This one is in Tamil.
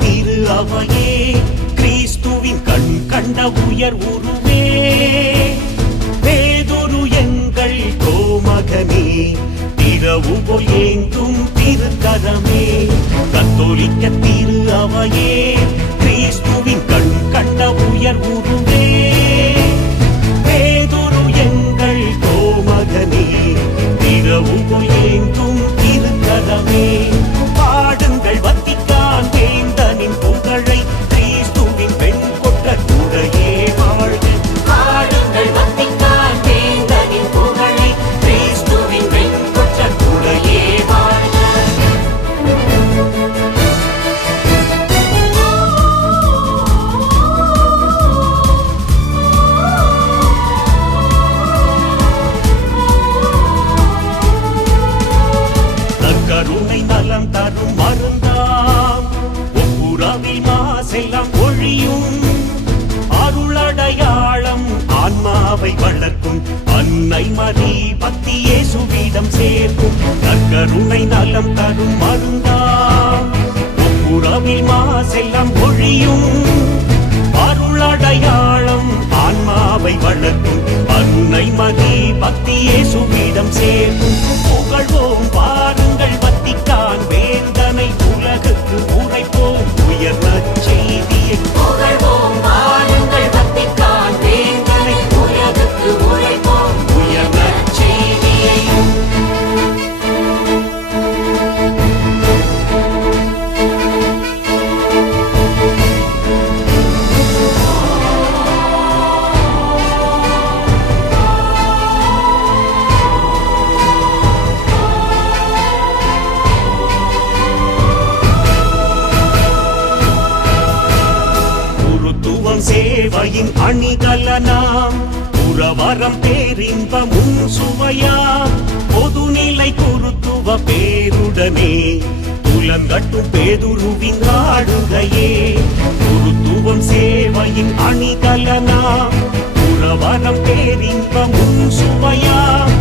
திரு அவையே கிறிஸ்துவின் கண் கண்ட உயர் உருவே பேதுரு எங்கள் கோமகனே திரவு போல் ஏங்கும் திருக்கரமே கத்தோலிக்க திரு அவையே கிறிஸ்துவின் கண் கண்ட உயர் உருவே பேதுரு எங்கள் கோமகனே திரவு போல் ஏங்கும் திருக்கரமே பாடுங்கள் வத்திக்கான் வேந்தனின் புகழை கிறிஸ்துவின் பெண் கொற்ற துறையே வாழ்க பாடுங்கள் வத்திக்கான் வேந்தனின் புகழை கிறிஸ்துவின் பெண் கொற்ற துறையே வாழ்க கருணை நலம் தரும் மருந்தாம் ஒப்புரவில் மாசெல்லாம் ஒழியும் அருளடையாளம் ஆன்மாவை வளர்க்கும் அன்னை மரி பக்தி இயேசுவிடம் சேர்க்கும் கருணை நலம் தரும் மருந்தாம் ஒப்புரவில் மாசெல்லாம் ஒழியும் அருளடையாளம் ஆன்மாவை வளர்க்கும் அன்னை மரி பக்தி இயேசுவிடம் சேர்க்கும் புகழ்வோம் பாருங்கள் வத்திக்கான் வேந்தனை உலகுக்கு உரைப்போம் உயர் நற்செய்தியை புகழ்வோம் பாருங்கள் வத்திக்கான் வேந்தனை உலகுக்கு உரைப்போம் உயர் நற்செய்தியை சேவையின் அணிகலனாம் புறவரம் பேரின்பமும் சுவையாம் பொதுநிலை குருத்துவ பேருடனே புலங்கட்டும் பேதுருவின் ஆளுகையே குருத்துவம் சேவையின் அணிகலனாம் புறவரம் பேரின்பமும் சுவையாம்